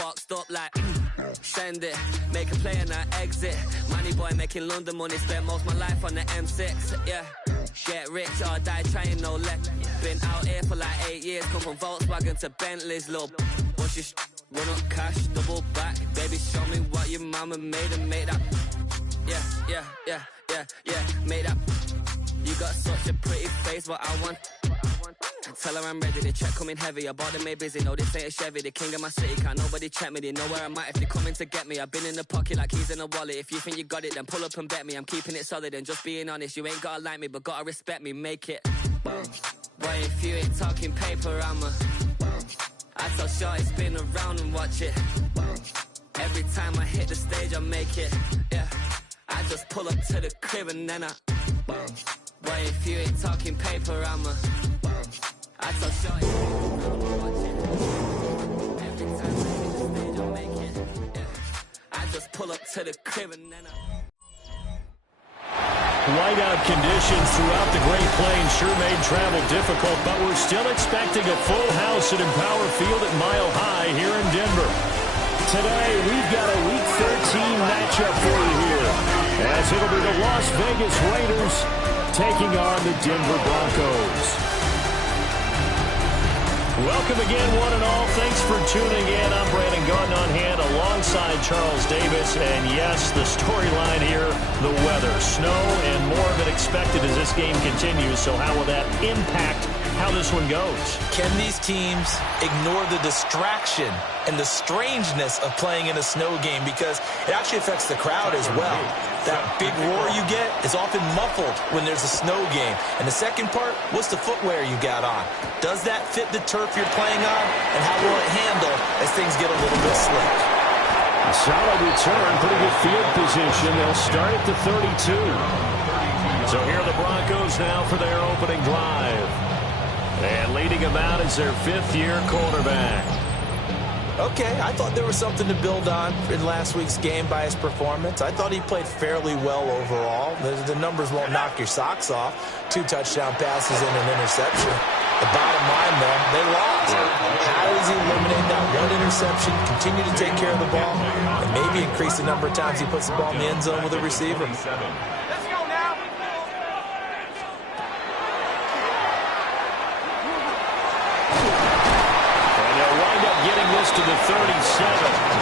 boxed up like send it, make a play and I exit. Money boy making London money, spent most of my life on the M6. Yeah, get rich or die trying, no left. Been out here for like 8 years, come from Volkswagen to Bentley's, little. What's your run up cash, double back, baby, show me what your mama made and make that. Yeah, make that. You got such a pretty face, but I want. Tell her I'm ready, the check coming heavy. I bought them made busy, no this ain't a Chevy. The king of my city, can't nobody check me. They know where I'm at if they coming to get me. I've been in the pocket like keys in a wallet. If you think you got it, then pull up and bet me. I'm keeping it solid and just being honest. You ain't gotta like me, but gotta respect me, make it. Boy, if you ain't talking paper, I tell shorty spin around and watch it. Every time I hit the stage, I make it. Yeah, I just pull up to the crib and then I. Boy, if you ain't talking paper, I tell shorty watch it. Every time I hit the stage, I make it. Yeah, I just pull up to the crib and then I. Whiteout conditions throughout the Great Plains sure made travel difficult, but we're still expecting a full house at Empower Field at Mile High here in Denver. Today, we've got a Week 13 matchup for you here, as it'll be the Las Vegas Raiders taking on the Denver Broncos. Welcome again, one and all. Thanks for tuning in. I'm Brandon Gordon on hand alongside Charles Davis. And yes, the storyline here, the weather, snow, and more of it expected as this game continues. So how will that impact how this one goes? Can these teams ignore the distraction and the strangeness of playing in a snow game? Because it actually affects the crowd as well. That big roar you get is often muffled when there's a snow game. And the second part, what's the footwear you got on? Does that fit the turf you're playing on? And how will it handle as things get a little bit slick? A solid return, pretty good field position. They'll start at the 32. So here are the Broncos now for their opening drive. And leading them out is their fifth-year quarterback. Okay, I thought there was something to build on in last week's game by his performance. I thought he played fairly well overall. The numbers won't knock your socks off. 2 touchdown passes and an interception. The bottom line, though, they lost. How does he eliminate that one interception, continue to take care of the ball, and maybe increase the number of times he puts the ball in the end zone with a receiver? Let's go now. Getting this to the 37,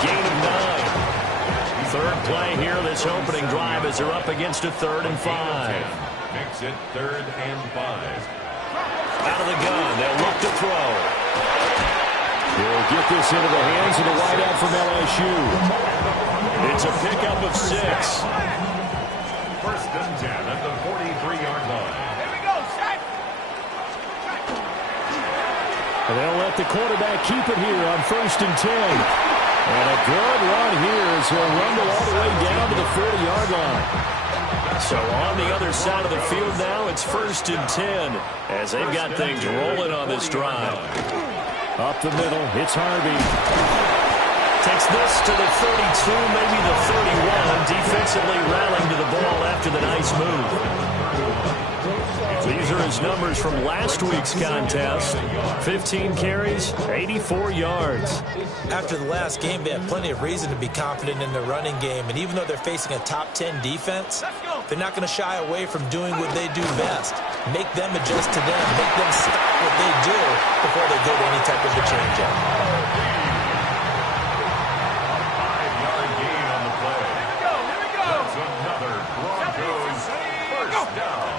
gain of 9. Third play here, this opening drive as they're up against a 3rd and 5. Makes it 3rd and 5. Out of the gun, they'll look to throw. He'll get this into the hands of the wideout from LSU. It's a pickup of 6. 1st and 10 at the 43-yard line. And they'll let the quarterback keep it here on 1st and 10. And a good run here as he'll rumble all the way down to the 40-yard line. So on the other side of the field now, it's 1st and 10 as they've got things rolling on this drive. Up the middle, it's Harvey. Takes this to the 32, maybe the 31. Defensively rallying to the ball after the nice move. These are his numbers from last week's contest. 15 carries, 84 yards. After the last game, they have plenty of reason to be confident in their running game. And even though they're facing a top 10 defense, they're not going to shy away from doing what they do best. Make them adjust to them. Make them stop what they do before they go to any type of a change-up. 5-yard gain on the play. Here we go. That's another Broncos first down.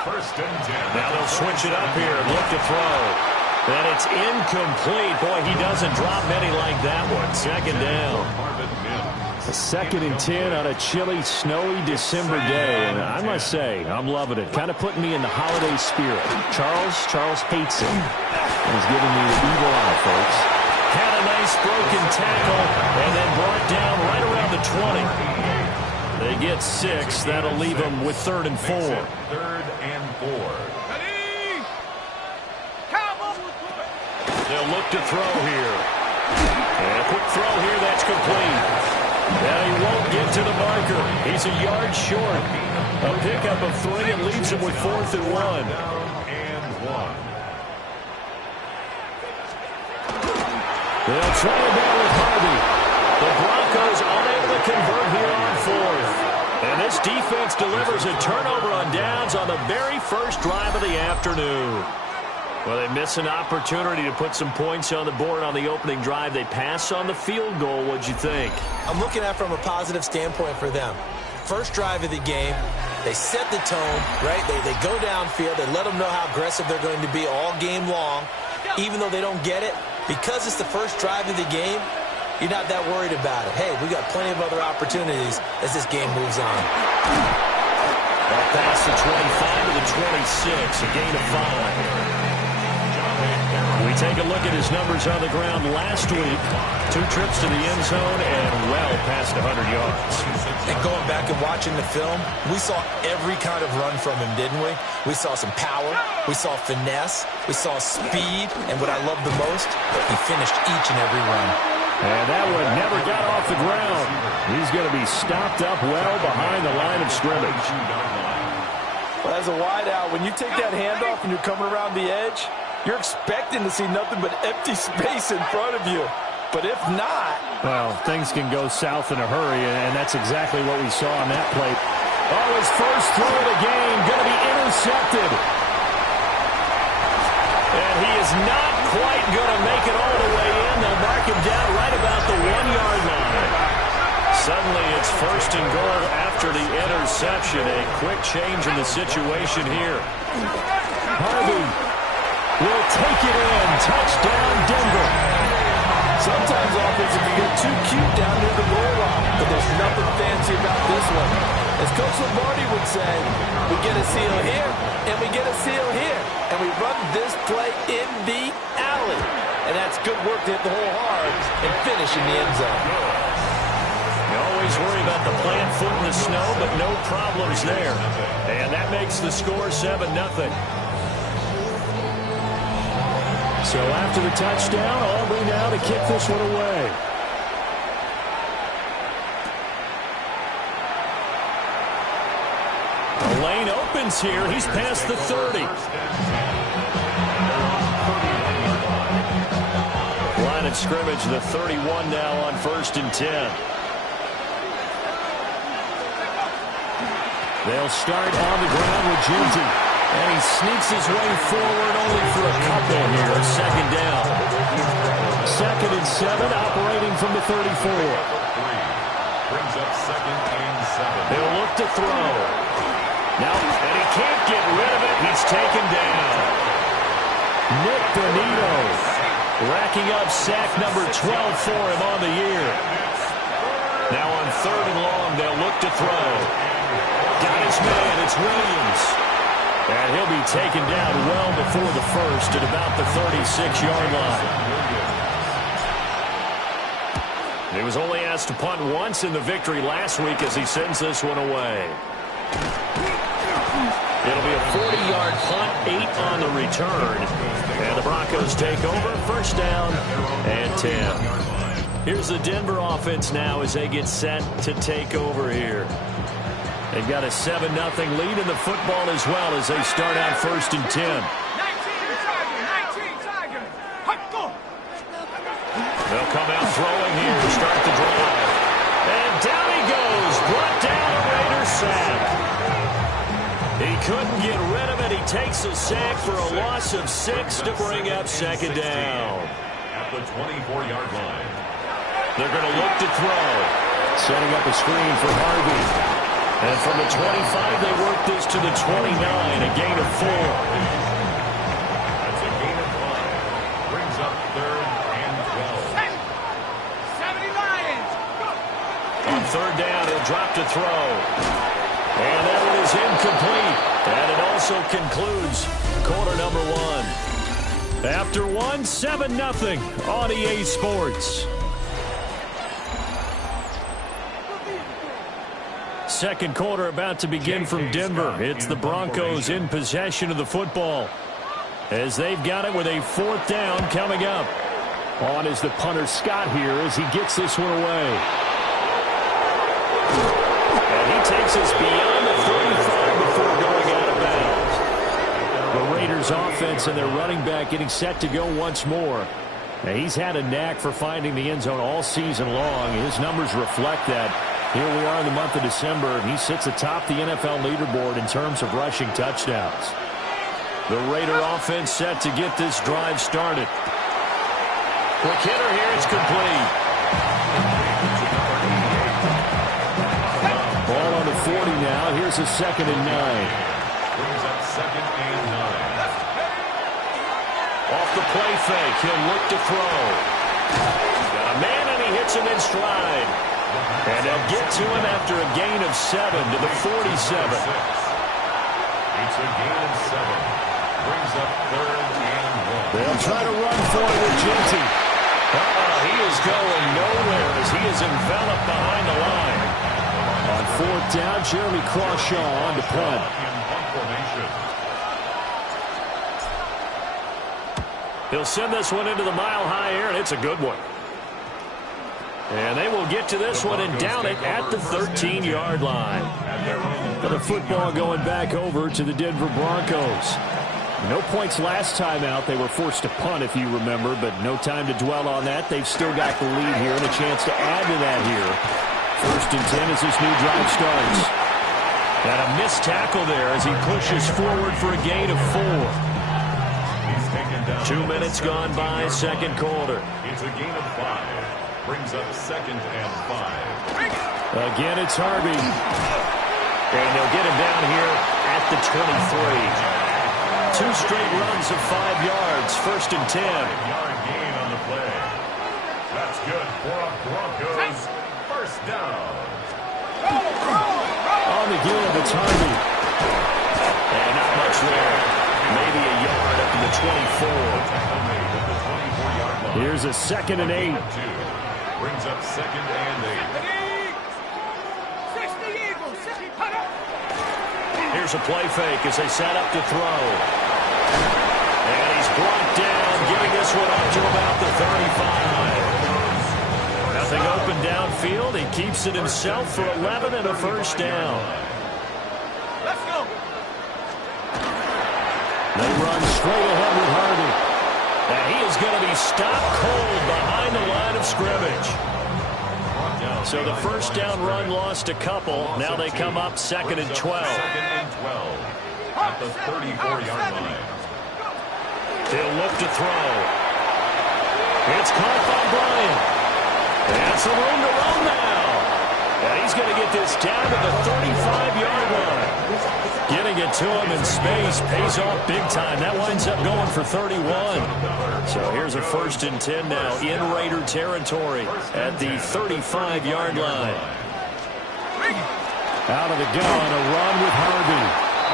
1st and 10. Now they'll switch it up here and look to throw. And it's incomplete. Boy, he doesn't drop many like that one. 2nd down. A 2nd and 10 on a chilly, snowy December day. And I must say, I'm loving it. Kind of putting me in the holiday spirit. Charles hates it. He's giving me the evil eye, folks. Had a nice broken tackle and then brought down right around the 20. They get 6. That'll leave them with 3rd and 4. 3rd and 4. They'll look to throw here. And a quick throw here, that's complete. Now he won't get to the marker. He's a yard short. A pickup of 3 and leaves him with 4th and 1. They'll try to battle with Harvey. The Broncos unable to convert here on fourth. And this defense delivers a turnover on downs on the very first drive of the afternoon. Well, they miss an opportunity to put some points on the board on the opening drive. They pass on the field goal. What'd you think? I'm looking at it from a positive standpoint for them. First drive of the game, they set the tone, right? They go downfield. They let them know how aggressive they're going to be all game long. Even though they don't get it, because it's the first drive of the game, you're not that worried about it. Hey, we got plenty of other opportunities as this game moves on. Well, past the 25 to the 26, a gain of 5. We take a look at his numbers on the ground last week. 2 trips to the end zone and well past 100 yards. And going back and watching the film, we saw every kind of run from him, didn't we? We saw some power, we saw finesse, we saw speed, and what I love the most, he finished each and every run. And that one never got off the ground. He's going to be stopped up well behind the line of scrimmage. Well, as a wideout, when you take that handoff and you're coming around the edge, you're expecting to see nothing but empty space in front of you. But if not... Well, things can go south in a hurry, and that's exactly what we saw on that play. Oh, his first throw of the game going to be intercepted. And he is not quite going to make it all the way in. They'll mark him down right about the 1-yard line. Suddenly it's first and goal after the interception. A quick change in the situation here. Harvey will take it in. Touchdown, Denver. Sometimes offenses can get too cute down near the goal line, but there's nothing fancy about this one. As Coach Lombardi would say, we get a seal here, and we get a seal here, and we run this play in the alley. And that's good work to hit the hole hard and finish in the end zone. You always worry about the plant foot in the snow, but no problems there. And that makes the score 7-0. So after the touchdown, Aubrey now to kick this one away. The lane opens here. He's past the 30. Line of scrimmage, the 31 now on 1st and 10. They'll start on the ground with Ginty. And he sneaks his way forward only for a couple here. Second down. 2nd and 7, operating from the 34. Brings up 2nd and 7. They'll look to throw. Now, and he can't get rid of it. He's taken down. Nick Bonito racking up sack number 12 for him on the year. Now on 3rd and long, they'll look to throw. Got his man. It's Williams. And he'll be taken down well before the first at about the 36-yard line. He was only asked to punt once in the victory last week as he sends this one away. It'll be a 40-yard punt, 8 on the return. And the Broncos take over, 1st down and 10. Here's the Denver offense now as they get set to take over here. They've got a 7-0 lead in the football as well as they start out 1st and 10. They'll come out throwing here to start the drive. And down he goes, brought down a Raider sack. He couldn't get rid of it. He takes a sack for a loss of 6 to bring up 2nd down. At the 24-yard line. They're going to look to throw. Setting up a screen for Harvey. And from the 25, they work this to the 29, a gain of 4. That's a gain of 5. Brings up 3rd and 12. 70 Lions! On 3rd down, he'll drop to throw. And that one is incomplete. And it also concludes quarter number 1. After 1, 7-0 on EA Sports. Second quarter about to begin from Denver. It's the Broncos in possession of the football as they've got it with a 4th down coming up. On is the punter Scott here as he gets this one away. And he takes us beyond the 35 before going out of bounds. The Raiders offense and their running back getting set to go once more. Now, he's had a knack for finding the end zone all season long. His numbers reflect that. Here we are in the month of December, and he sits atop the NFL leaderboard in terms of rushing touchdowns. The Raider offense set to get this drive started. Quick hitter here, it's complete. Ball on the 40 now. Here's a 2nd and 9. Brings up 2nd and 9. Off the play fake, he'll look to throw. Got a man, and he hits him in stride. And they'll get to him after a gain of 7 to the 47. It's a gain of 7. Brings up 3rd and 1. They'll try to run for it with Jinty. He is going nowhere as he is enveloped behind the line. On 4th down, Jeremy Crawshaw on to punt. He'll send this one into the mile-high air, and it's a good one. And they will get to this one and down it at the 13-yard line. But the football going back over to the Denver Broncos. No points last time out. They were forced to punt, if you remember, but no time to dwell on that. They've still got the lead here and a chance to add to that here. 1st and 10 as this new drive starts. And a missed tackle there as he pushes forward for a gain of 4. 2 minutes gone by, 2nd quarter. It's a gain of 5. Brings up 2nd and 5. Again, it's Harvey. And they'll get him down here at the 23. 2 straight runs of 5 yards, 1st and 10. 5-yard gain on the play. That's good for a Broncos 1st down. On the give, it's Harvey. And not much there. Maybe a yard up to the 24. Here's a 2nd and 8. Brings up 2nd and 8. Here's a play fake as they set up to throw. And he's brought down, getting this one up to about the 35. Nothing open downfield. He keeps it himself for 11 and a 1st down. Let's go. They run straight ahead with Harvey. And he is going to be stopped cold behind the line of scrimmage. So the 1st down run lost a couple. Now they come up 2nd and 12. 2nd and 12 at the 34-yard line. He'll look to throw. It's caught by Bryant. And some room to run now. And he's going to get this down to the 35-yard line. Getting it to him in space pays off big time. That winds up going for 31. So here's a 1st and 10 now in Raider territory at the 35-yard line. Out of the gun, a run with Harvey.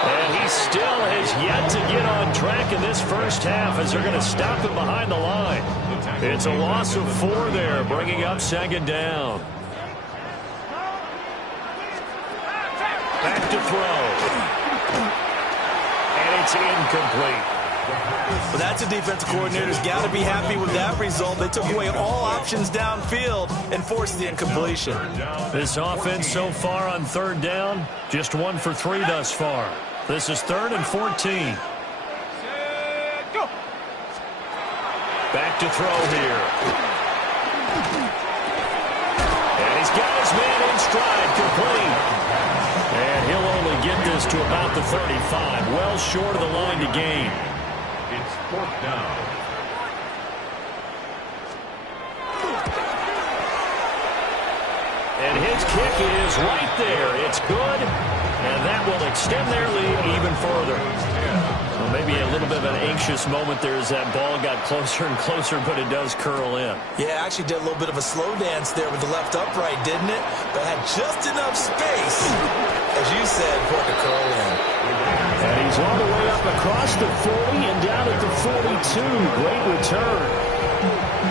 And he still has yet to get on track in this 1st half as they're going to stop him behind the line. It's a loss of 4 there, bringing up 2nd down. Back to throw. And it's incomplete. Well, that's a defensive coordinator's got to be happy with that result. They took away all options downfield and forced the incompletion. This offense so far on 3rd down, just 1 for 3 thus far. This is 3rd and 14. Go. Back to throw here. And he's got his man in stride, complete. And he'll only get this to about the 35, well short of the line to gain. It's 4th down. And his kick is right there. It's good, and that will extend their lead even further. Well, maybe a little bit of an anxious moment there as that ball got closer and closer, but it does curl in. Yeah, actually did a little bit of a slow dance there with the left upright, didn't it? But had just enough space, as you said, for it to curl in. And he's all the way up across the 40 and down at the 42. Great return.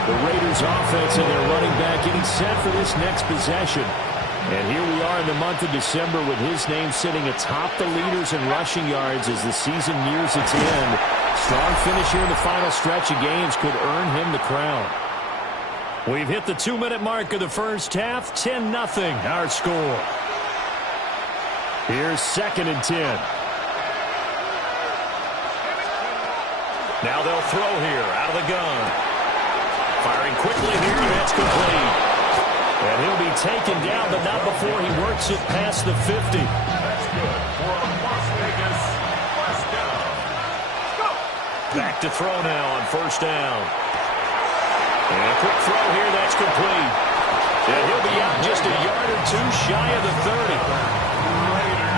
The Raiders offense and their running back getting set for this next possession. And here we are in the month of December with his name sitting atop the leaders in rushing yards as the season nears its end. Strong finish here in the final stretch of games could earn him the crown. We've hit the 2-minute mark of the 1st half. 10-0 our score. Here's 2nd and 10. Now they'll throw here out of the gun. Firing quickly here, and that's complete. And he'll be taken down, but not before he works it past the 50. That's good for a Las Vegas first down. Back to throw now on first down. And a quick throw here, that's complete. And he'll be out just a yard or two shy of the 30.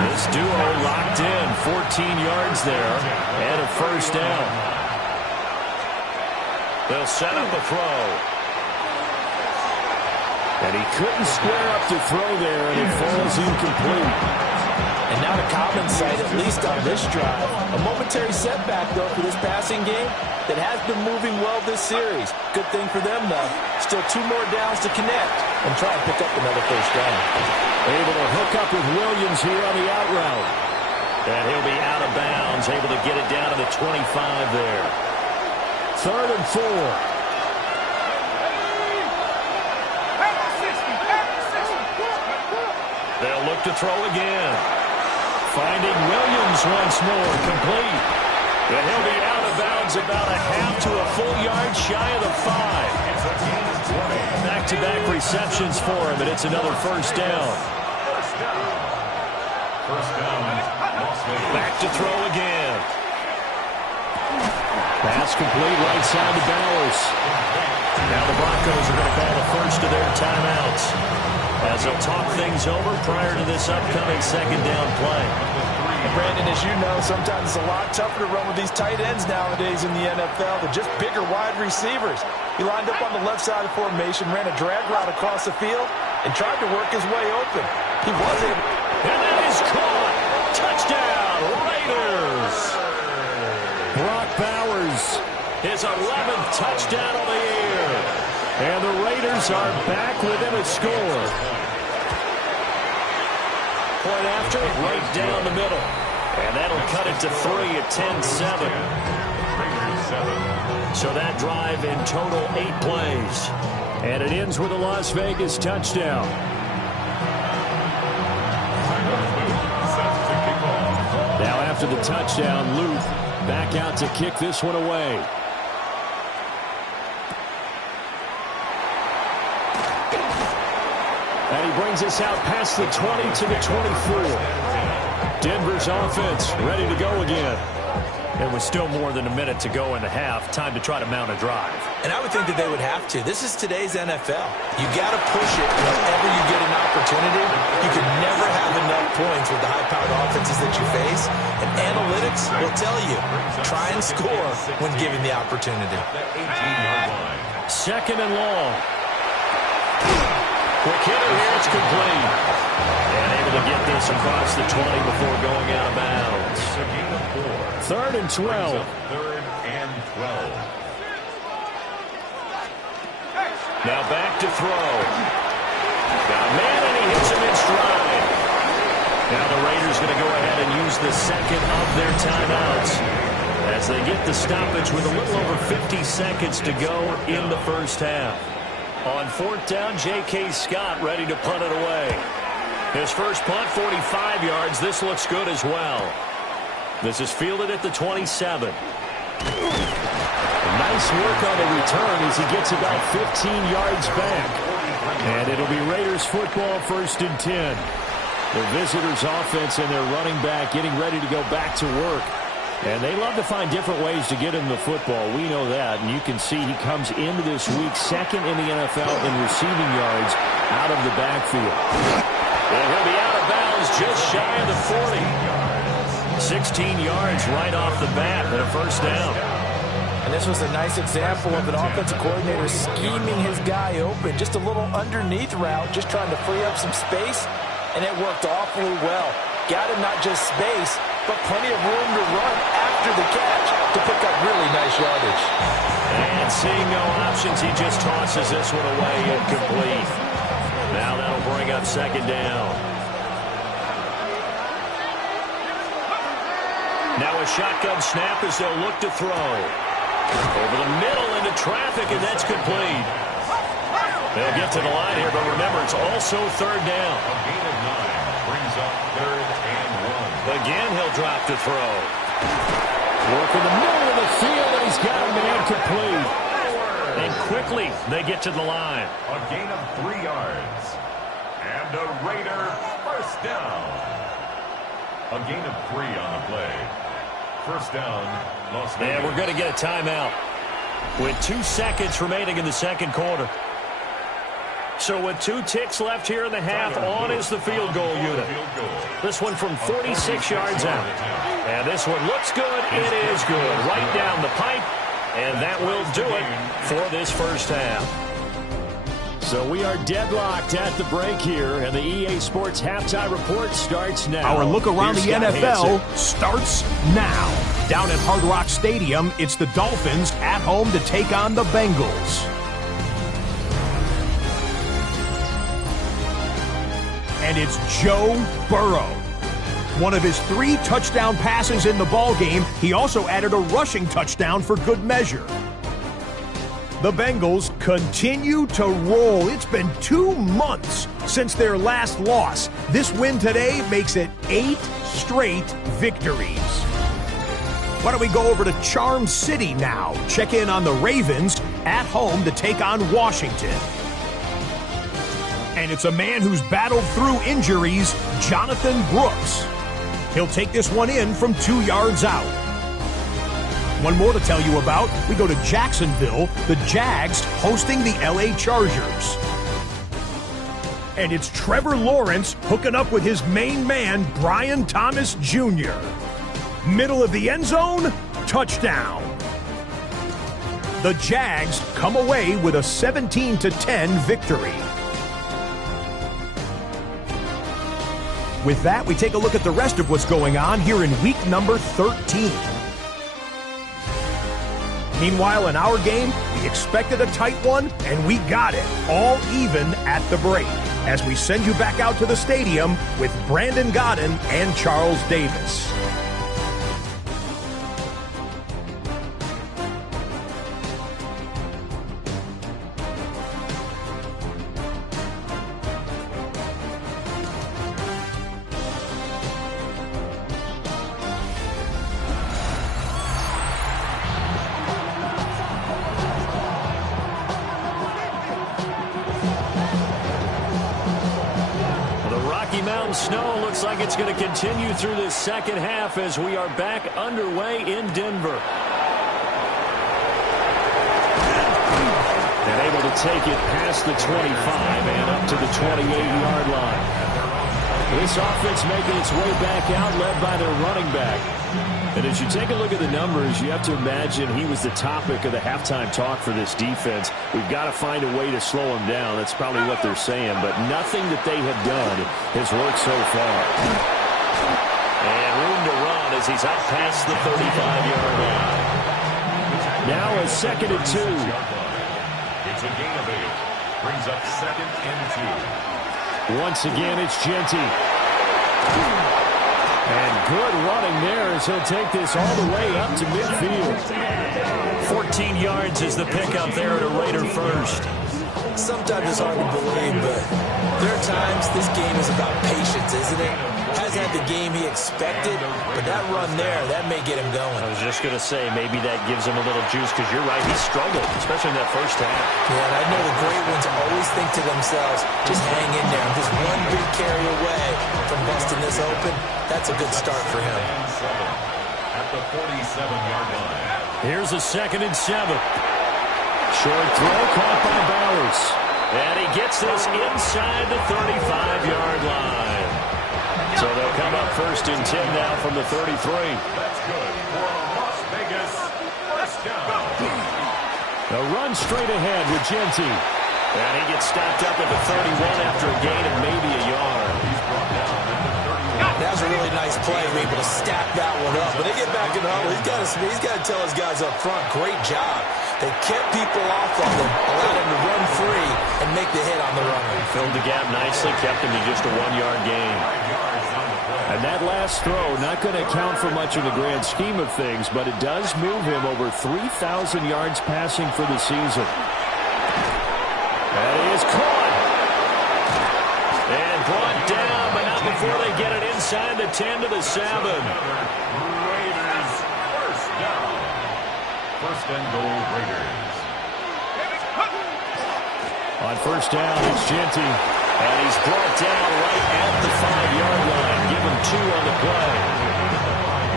This duo locked in, 14 yards there, and a first down. They'll set up a throw. And he couldn't square up to throw there, and it falls incomplete. And not a common sight, at least on this drive. A momentary setback, though, for this passing game that has been moving well this series. Good thing for them, though. Still 2 more downs to connect and try and pick up another first down. Able to hook up with Williams here on the out route. And he'll be out of bounds, able to get it down to the 25 there. 3rd and 4. They'll look to throw again. Finding Williams once more, complete. And he'll be out of bounds about a half to a full yard shy of the 5. Back-to-back receptions for him, and it's another first down. First down, Las Vegas. Back to throw again. Pass complete, right side to Bowers. Now the Broncos are going to call the first of their timeouts as they'll talk things over prior to this upcoming second down play. And Brandon, as you know, sometimes it's a lot tougher to run with these tight ends nowadays in the NFL. They're just bigger wide receivers. He lined up on the left side of the formation, ran a drag route across the field, and tried to work his way open. He was able. And that is caught. Touchdown, Raiders. Brock Bowers, his 11th touchdown of the year. And the Raiders are back within a score. Point after, right down the middle. And that'll cut it to 3 at 10-7. So that drive in total 8 plays. And it ends with a Las Vegas touchdown. Now after the touchdown, Luke back out to kick this one away. And he brings us out past the 20 to the 24. Denver's offense ready to go again. And with still more than a minute to go in the half, time to try to mount a drive. And I would think that they would have to. This is today's NFL. You got to push it whenever you get an opportunity. You can never have enough points with the high-powered offenses that you face. And analytics will tell you, try and score when given the opportunity. 2nd and long. Quick hitter here, it's complete. And able to get this across the 20 before going out of bounds. 3rd and 12. 3rd and 12. Now back to throw. Got a man, and he hits him in stride. Now the Raiders going to go ahead and use the second of their timeouts as they get the stoppage with a little over 50 seconds to go in the first half. On 4th down, J.K. Scott ready to punt it away. His first punt, 45 yards. This looks good as well. This is fielded at the 27. Nice work on the return as he gets about 15 yards back. And it'll be Raiders football, 1st and 10. The visitors' offense and their running back getting ready to go back to work. And they love to find different ways to get him the football. We know that. And you can see he comes into this week 2nd in the NFL in receiving yards out of the backfield. And he'll be out of bounds just shy of the 40. 16 yards right off the bat and a first down. And this was a nice example of an offensive coordinator scheming his guy open. Just a little underneath route, just trying to free up some space. And it worked awfully well. Got him not just space, but plenty of room to run after the catch to pick up really nice yardage. And seeing no options, he just tosses this one away incomplete. Now that'll bring up 2nd down. Now a shotgun snap as they'll look to throw. Over the middle into traffic, and that's complete. They'll get to the line here, but remember, it's also 3rd down. A gain of 9 brings up 3rd and 1. Again, he'll drop to throw. Work in the middle of the field, and he's got a man complete. And quickly, they get to the line. A gain of 3 yards. And a Raider first down. A gain of 3 on the play. First down, Las Vegas. And we're going to get a timeout with 2 seconds remaining in the second quarter. So with 2 ticks left here in the half, on is the field goal unit. This one from 46 yards out. And this one looks good. It is good. Right down the pipe. And that will do it for this first half. So we are deadlocked at the break here, and the EA Sports Halftime Report starts now. Our look around Here's the Scott NFL Hansen. starts now. Down at Hard Rock Stadium, it's the Dolphins at home to take on the Bengals. And it's Joe Burrow. One of his 3 touchdown passes in the ballgame. He also added a rushing touchdown for good measure. The Bengals continue to roll. It's been 2 months since their last loss. This win today makes it 8 straight victories. Why don't we go over to Charm City now? Check in on the Ravens at home to take on Washington. And it's a man who's battled through injuries, Jonathan Brooks. He'll take this one in from 2 yards out. One more to tell you about. We go to Jacksonville, the Jags hosting the LA Chargers. And it's Trevor Lawrence hooking up with his main man, Brian Thomas Jr. Middle of the end zone, touchdown. The Jags come away with a 17-10 victory. With that, we take a look at the rest of what's going on here in week number 13. Meanwhile, in our game, we expected a tight one, and we got it, all even at the break, as we send you back out to the stadium with Brandon Godden and Charles Davis. Snow looks like it's going to continue through this second half as we are back underway in Denver. And able to take it past the 25 and up to the 28-yard line. This offense making its way back out, led by their running back. And as you take a look at the numbers, you have to imagine he was the topic of the halftime talk for this defense. We've got to find a way to slow him down. That's probably what they're saying. But nothing that they have done has worked so far. And room to run as he's out past the 35-yard line. Now a 2nd and 2. It's a gain of 8. Brings up 2nd and 2. Once again, it's Genty. And good running there as he'll take this all the way up to midfield. 14 yards is the pickup there at a Raider first. Sometimes it's hard to believe, but there are times this game is about patience, isn't it? Hasn't had the game he expected, but that run there, that may get him going. I was just going to say, maybe that gives him a little juice, because you're right, he struggled, especially in that first half. Yeah, and I know the great ones always think to themselves, just hang in there. I'm just one big carry away from busting this open. That's a good start for him. At the 47-yard line. Here's a 2nd and 7. Short throw caught by Bowers. And he gets this inside the 35-yard line. So they'll come up 1st and 10 now from the 33. That's good for a Las Vegas first down. A run straight ahead with Genty. And he gets stopped up at the 31 after a gain of maybe a yard. He's brought down at the 31. That was a really nice play, able to stack that one up. When they get back in the huddle, he's got to tell his guys up front, great job. They kept people off of him, allowed him to run free and make the hit on the runner. Filled the gap nicely, kept him to just a 1-yard gain. And that last throw, not going to count for much in the grand scheme of things, but it does move him over 3,000 yards passing for the season. That is caught. And brought down, but not before they get it inside the 10 to the 7. Raiders first down. First and goal, Raiders. On first down, it's Genty. And he's brought down right at the 5-yard line. Give him 2 on the play.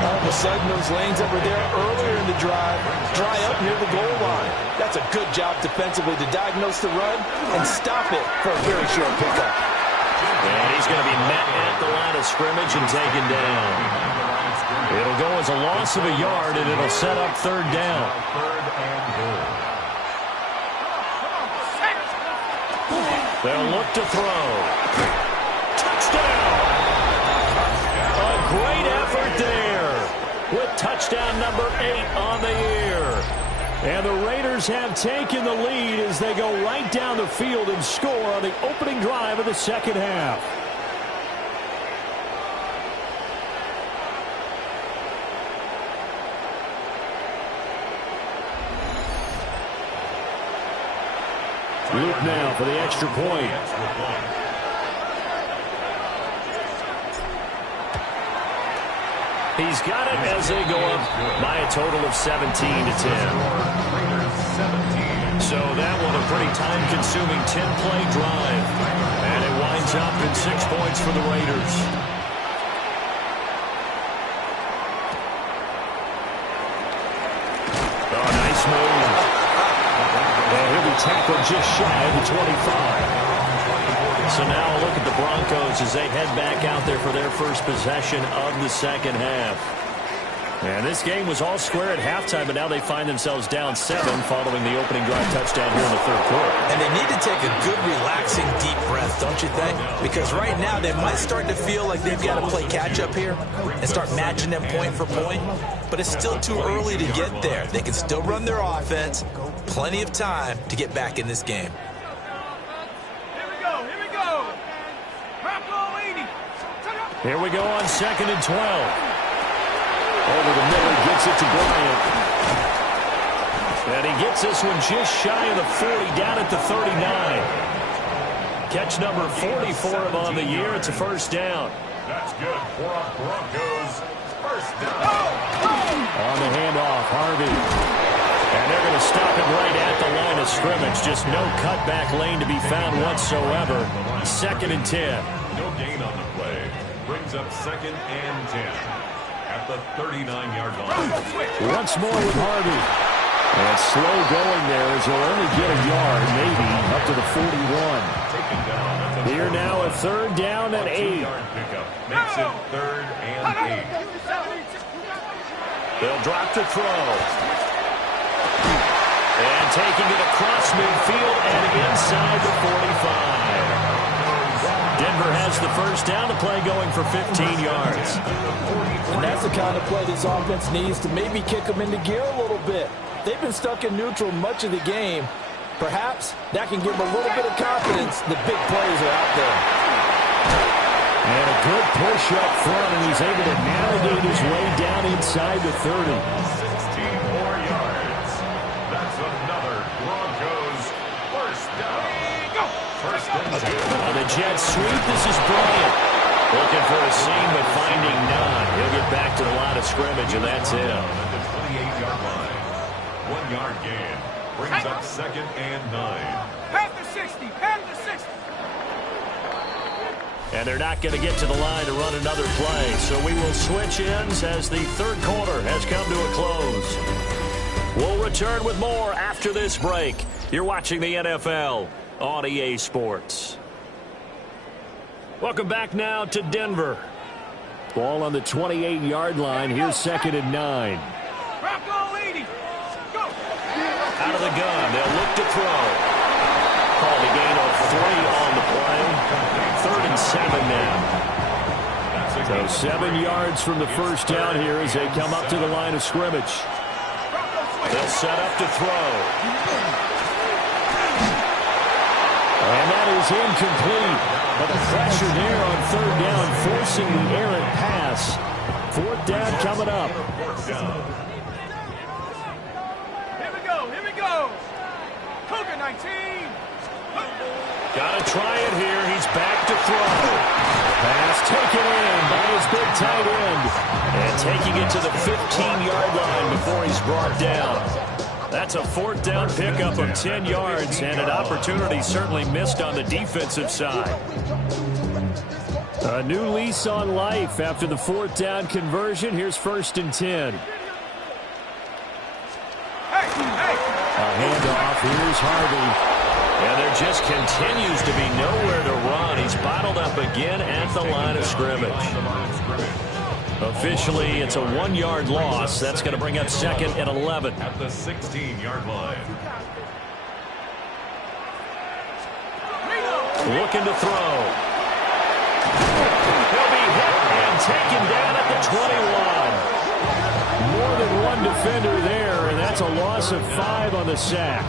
All of a sudden, those lanes that were there earlier in the drive dry up near the goal line. That's a good job defensively to diagnose the run and stop it for a very short pickup. And he's going to be met at the line of scrimmage and taken down. It'll go as a loss of a yard, and it'll set up third down. They'll look to throw. Touchdown! A great effort there with touchdown number 8 on the year. And the Raiders have taken the lead as they go right down the field and score on the opening drive of the second half. Luke now for the extra point. He's got it as they go up by a total of 17-10. So that one a pretty time-consuming 10-play drive. And it winds up in 6 points for the Raiders. Oh, nice move. And he'll be tackled just shy of the 25. So now a look at the Broncos as they head back out there for their first possession of the second half. And this game was all square at halftime, but now they find themselves down 7 following the opening drive touchdown here in the third quarter. And they need to take a good, relaxing, deep breath, don't you think? Because right now they might start to feel like they've got to play catch-up here and start matching them point for point. But it's still too early to get there. They can still run their offense. Plenty of time to get back in this game. Here we go on 2nd and 12. Over the middle, gets it to Bryant. And he gets this one just shy of the 40, down at the 39. Catch number 44 on the year. It's a first down. That's good for a Broncos first down. On the handoff, Harvey. And they're going to stop it right at the line of scrimmage. Just no cutback lane to be found whatsoever. 2nd and 10. No gain on the play. Brings up 2nd and 10 at the 39-yard line. Once more with Harvey. And slow going there as he'll only get a yard, maybe, up to the 41. Here now a 3rd down and 8. Makes it 3rd and 8. They'll drop to throw. And taking it across midfield and inside the 45. Denver has the first down, to play going for 15 yards. And that's the kind of play this offense needs to maybe kick them into gear a little bit. They've been stuck in neutral much of the game. Perhaps that can give them a little bit of confidence. The big plays are out there. And a good push up front, and he's able to navigate his way down inside the 30. 16 more yards. That's another Broncos first down. First and 2. On the jet sweep, this is Bryant. Looking for a seam, but finding none. He'll get back to the line of scrimmage, and that's it. At the 28-yard line. 1 yard gain. Brings up 2nd and 9. Past the 60. Past the 60. And they're not going to get to the line to run another play. So we will switch ends as the third quarter has come to a close. We'll return with more after this break. You're watching the NFL on EA Sports. Welcome back now to Denver. Ball on the 28-yard line. Here's 2nd and 9. Bronco 80. Go. Out of the gun. They'll look to throw. Called a gain of 3 on the play. 3rd and 7 now. So 7 yards from the first down here as they come up to the line of scrimmage. They'll set up to throw. And that is incomplete. But the pressure there on 3rd down, forcing the errant pass. 4th down coming up. Here we go. Here we go. Cougar 19. Got to try it here. He's back to throw. Pass taken in by his big tight end. And taking it to the 15-yard line before he's brought down. That's a fourth down pickup of 10 yards and an opportunity certainly missed on the defensive side. A new lease on life after the fourth down conversion. Here's 1st and 10. A handoff. Here's Harvey. And there just continues to be nowhere to run. He's bottled up again at the line of scrimmage. Officially, it's a 1-yard loss. That's going to bring up 2nd and 11. At the 16-yard line. Looking to throw. He'll be hit and taken down at the 21. More than one defender there, and that's a loss of 5 on the sack.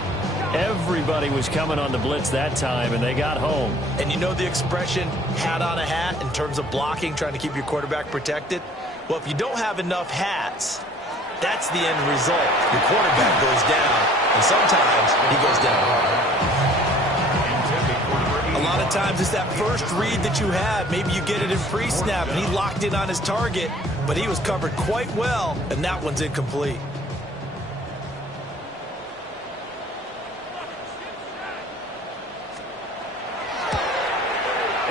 Everybody was coming on the blitz that time, and they got home. And you know the expression, hat on a hat, in terms of blocking, trying to keep your quarterback protected? Well, if you don't have enough hats, that's the end result. Your quarterback goes down, and sometimes he goes down hard. A lot of times it's that first read that you have. Maybe you get it in pre-snap, and he locked in on his target, but he was covered quite well, and that one's incomplete.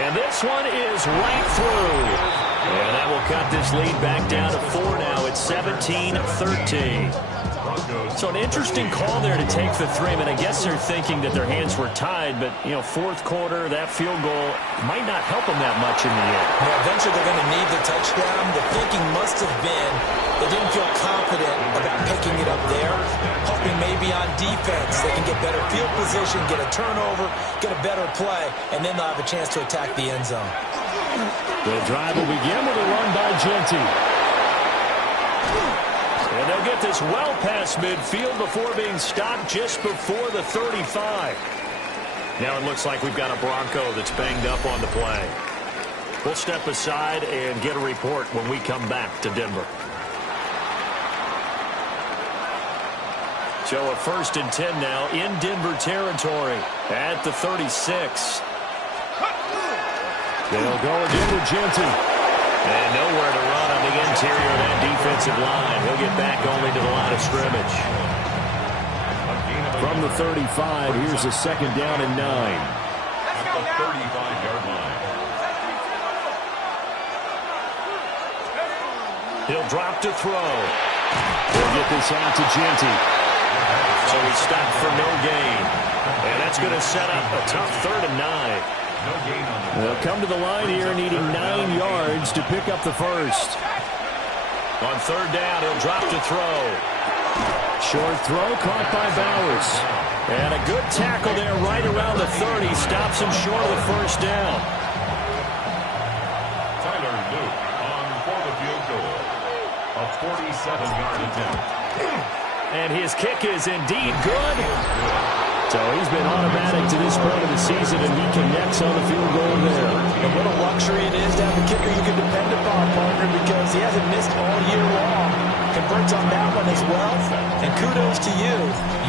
And this one is right through. And that will cut this lead back down to 4 now. It's 17-13. So an interesting call there to take the 3. I mean, I guess they're thinking that their hands were tied, but, you know, fourth quarter, that field goal might not help them that much in the end. Yeah, eventually they're going to need the touchdown. The thinking must have been they didn't feel confident about picking it up there, hoping maybe on defense they can get better field position, get a turnover, get a better play, and then they'll have a chance to attack the end zone. The drive will begin with a run by Genty. And they'll get this well past midfield before being stopped just before the 35. Now it looks like we've got a Bronco that's banged up on the play. We'll step aside and get a report when we come back to Denver. So a 1st and 10 now in Denver territory at the 36. They'll go again with Genty. And nowhere to run on the interior of that defensive line. He'll get back only to the line of scrimmage. From the 35, here's a 2nd down and 9. At the 35-yard line. He'll drop to throw. They'll get this out to Genty. So he stopped for no gain. And that's going to set up a tough 3rd and 9. No gain on the They'll come to the line here needing 9 yards to pick up the first. On 3rd down, he'll drop to throw. Short throw caught by Bowers. And a good tackle there right around the 30. Stops him short of the first down. Tyler Luke on for the field goal. A 47-yard attempt. And his kick is indeed good. So he's been automatic to this point of the season, and he connects on the field goal there. And what a luxury it is to have a kicker you can depend upon, partner, because he hasn't missed all year long. Converts on that one as well. And kudos to you.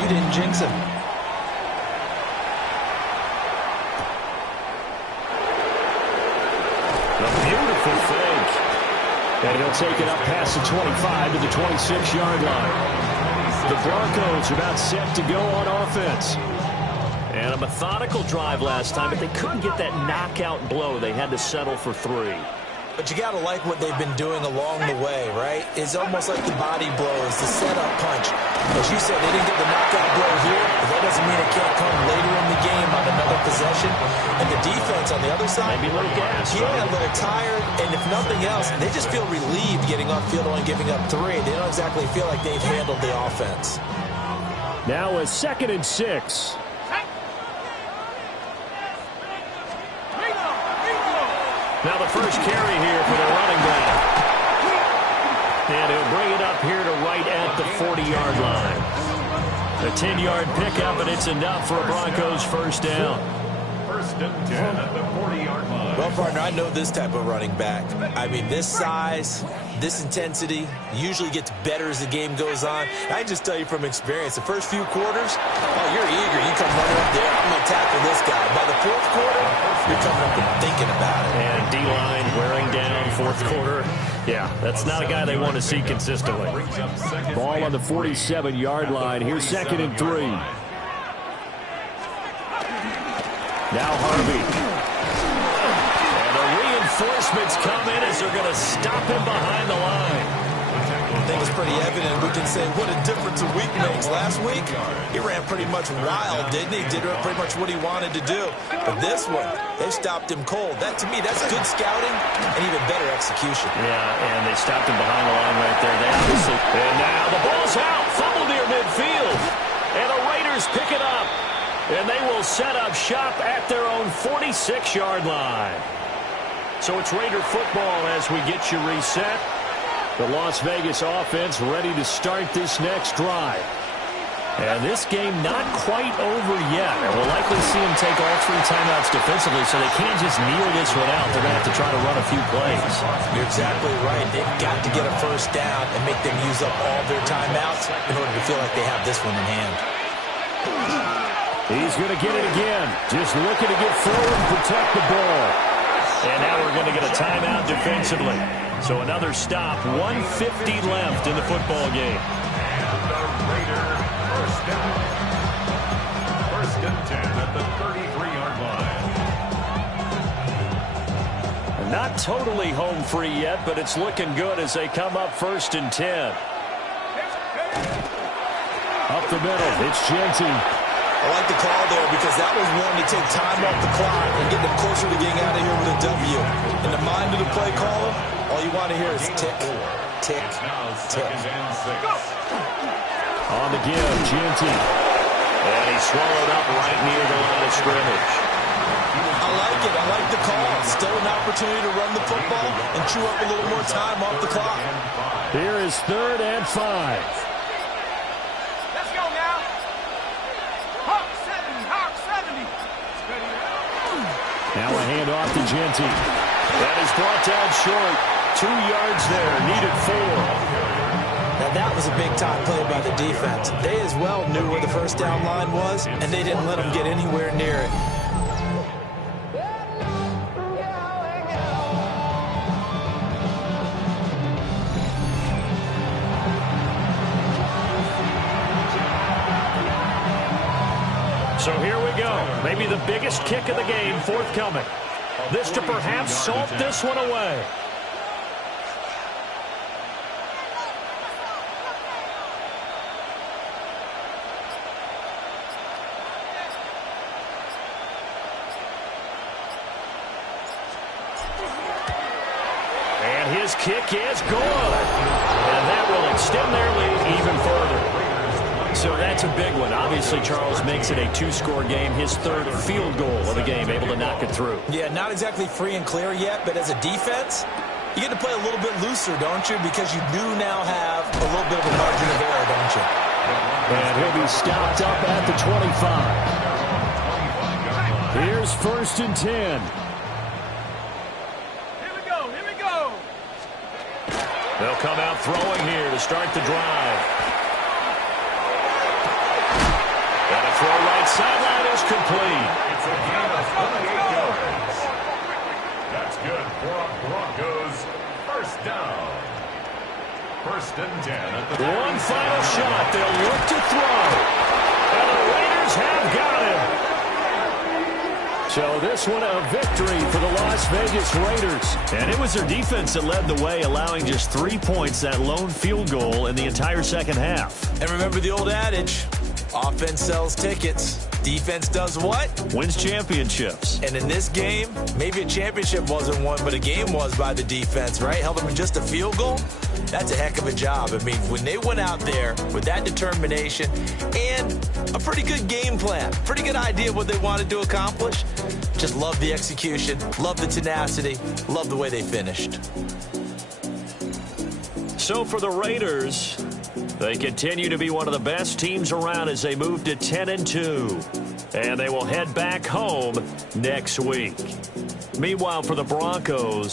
You didn't jinx him. A beautiful fake. And he'll take it up past the 25 to the 26-yard line. The Broncos are about set to go on offense. And a methodical drive last time, but they couldn't get that knockout blow. They had to settle for 3. But you got to like what they've been doing along the way, right? It's almost like the body blows, the setup punch. As you said, they didn't get the knockout blow here, but that doesn't mean it can't come later in the game on another possession. And the defense on the other side, maybe a little gas. Yeah, a little tired. And if nothing else, they just feel relieved getting off field only giving up 3. They don't exactly feel like they've handled the offense. Now a 2nd and 6. Now the first carry here for the running back. And he'll bring it up here to right at the 40-yard line. A 10-yard pickup, and it's enough for a Broncos first down. 1st and 10 at the 40-yard line. Well, partner, I know this type of running back. I mean, this size, this intensity usually gets better as the game goes on. I can just tell you from experience, the first few quarters, oh, you're eager. You come running up there, I'm going to tackle this guy. By the 4th quarter, you're coming up and thinking about it. And D-line wearing down 4th quarter. Yeah, that's not a guy they want to see consistently. Ball on the 47-yard line. Here's 2nd and 3. Now Harvey. And the reinforcements come in as they're going to stop him behind the line. I think it's pretty evident. We can say what a difference a week makes. Last week, he ran pretty much wild, didn't he? Did pretty much what he wanted to do. But this one, they stopped him cold. That, to me, that's good scouting and even better execution. Yeah, and they stopped him behind the line right there. They obviously... And now the ball's out. Fumble near midfield. And the Raiders pick it up. And they will set up shop at their own 46-yard line. So it's Raider football as we get you reset. The Las Vegas offense ready to start this next drive. And this game not quite over yet. And we'll likely see them take all 3 timeouts defensively, so they can't just kneel this one out. They're going to have to try to run a few plays. You're exactly right. They've got to get a first down and make them use up all their timeouts in order to feel like they have this one in hand. He's going to get it again. Just looking to get forward and protect the ball. And now we're going to get a timeout defensively. So another stop, 1:50 left in the football game. And the Raider first down. 1st and 10 at the 33-yard line. Not totally home free yet, but it's looking good as they come up 1st and 10. Up the middle, it's Genty. I like the call there because that was one to take time off the clock and get them closer to getting out of here with a W. In the mind of the play caller, all you want to hear is tick, tick, tick. On the give, Genty. And he swallowed up right near the line of scrimmage. I like it. I like the call. Still an opportunity to run the football and chew up a little more time off the clock. Here is 3rd and 5. Let's go now. Hawk 70, Hawk 70. Steady. Now a handoff to Genty. That is brought down short. 2 yards there, needed 4. Now that was a big-time play by the defense. They as well knew where the first down line was, and they didn't let them get anywhere near it. So here we go. Maybe the biggest kick of the game forthcoming. This to perhaps salt this one away. And his kick is good. And that will extend their lead even further. So that's a big one. Obviously, Charles makes it a 2-score game. His 3rd field goal of the game, able to knock it through. Yeah, not exactly free and clear yet, but as a defense, you get to play a little bit looser, don't you? Because you do now have a little bit of a margin of error, don't you? And he'll be stopped up at the 25. Here's 1st and 10. Here we go, here we go. They'll come out throwing here to start the drive. And a throw right sideline is complete. It's a gain of 28 yards. That's good for a Broncos first down. 1st and 10 at the One final shot. They'll look to throw. And the Raiders have got him. So this one a victory for the Las Vegas Raiders. And it was their defense that led the way, allowing just 3 points, that lone field goal in the entire second half. And remember the old adage, offense sells tickets. Defense does what? Wins championships. And in this game, maybe a championship wasn't won, but a game was by the defense, right? Held them in just a field goal. That's a heck of a job. I mean, when they went out there with that determination and a pretty good game plan, pretty good idea of what they wanted to accomplish, just love the execution, love the tenacity, love the way they finished. So for the Raiders, they continue to be one of the best teams around as they move to 10-2. And they will head back home next week. Meanwhile, for the Broncos,